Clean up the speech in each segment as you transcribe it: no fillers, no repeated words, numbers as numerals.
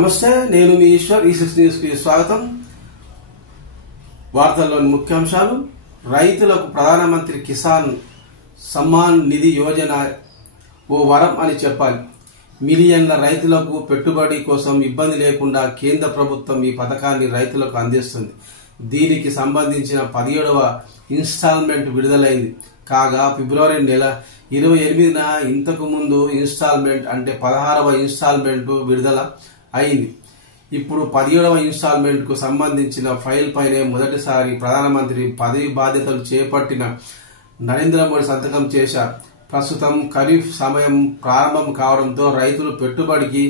నమస్తే, నేను మీ ఈశ్వర్. ఈ6 న్యూస్ కి స్వాగతం. వార్తల్లోని ముఖ్యాంశాలు. రైతులకు ప్రధానమంత్రి కిసాన్ సమ్మాన్ నిధి యోజన ఓ వరం అని చెప్పాలి. మిలియన్ల రైతులకు పెట్టుబడి కోసం ఇబ్బంది లేకుండా కేంద్ర ప్రభుత్వం ఈ పథకాన్ని రైతులకు అందిస్తుంది. దీనికి సంబంధించిన 17వ ఇన్స్టాల్మెంట్ విడుదలైంది. కాగా ఫిబ్రవరి నెల 28న ఇంతకు ముందు ఇన్స్టాల్మెంట్ అంటే 16వ ఇన్స్టాల్మెంట్ విడుదల అయింది. ఇప్పుడు 17వ ఇన్స్టాల్మెంట్ కు సంబంధించిన ఫైల్ పైనే మొదటిసారి ప్రధానమంత్రి పదవి బాధ్యతలు చేపట్టిన నరేంద్ర మోడీ సంతకం చేశారు. ప్రస్తుతం ఖరీఫ్ సమయం ప్రారంభం కావడంతో రైతుల పెట్టుబడికి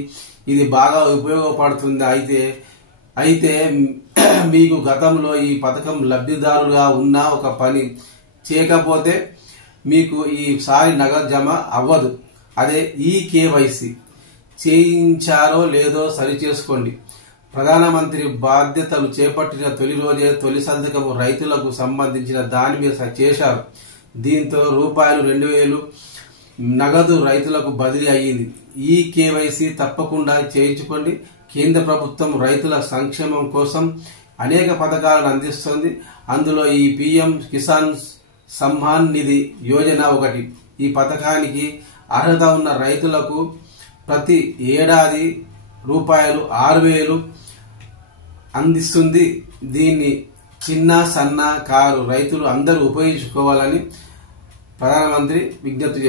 ఇది బాగా ఉపయోగపడుతుంది. అయితే మీకు గతంలో ఈ పథకం లబ్ధిదారులుగా ఉన్న ఒక పని చేయకపోతే మీకు ఈసారి నగదు జమ అవ్వదు. అదే ఈకేవైసీ చేయించారో లేదో సరిచేసుకోండి. ప్రధానమంత్రి బాధ్యతలు చేపట్టిన తొలి రోజే తొలి సంతకం రైతులకు సంబంధించిన దాని మీద చేశారు. దీంతో రూ.2000 నగదు రైతులకు బదిలీ అయ్యింది. ఈ కేవైసీ తప్పకుండా చేయించుకోండి. కేంద్ర ప్రభుత్వం రైతుల సంక్షేమం కోసం అనేక పథకాలను అందిస్తోంది. అందులో ఈ పీఎం కిసాన్ సమ్మాన్ నిధి యోజన ఒకటి. ఈ పథకానికి అర్హత ఉన్న రైతులకు ప్రతి ఏడాది రూ.6000 అందిస్తుంది. దీన్ని చిన్న సన్న కారు రైతులు అందరూ ఉపయోగించుకోవాలని ప్రధానమంత్రి విజ్ఞప్తి చేశారు.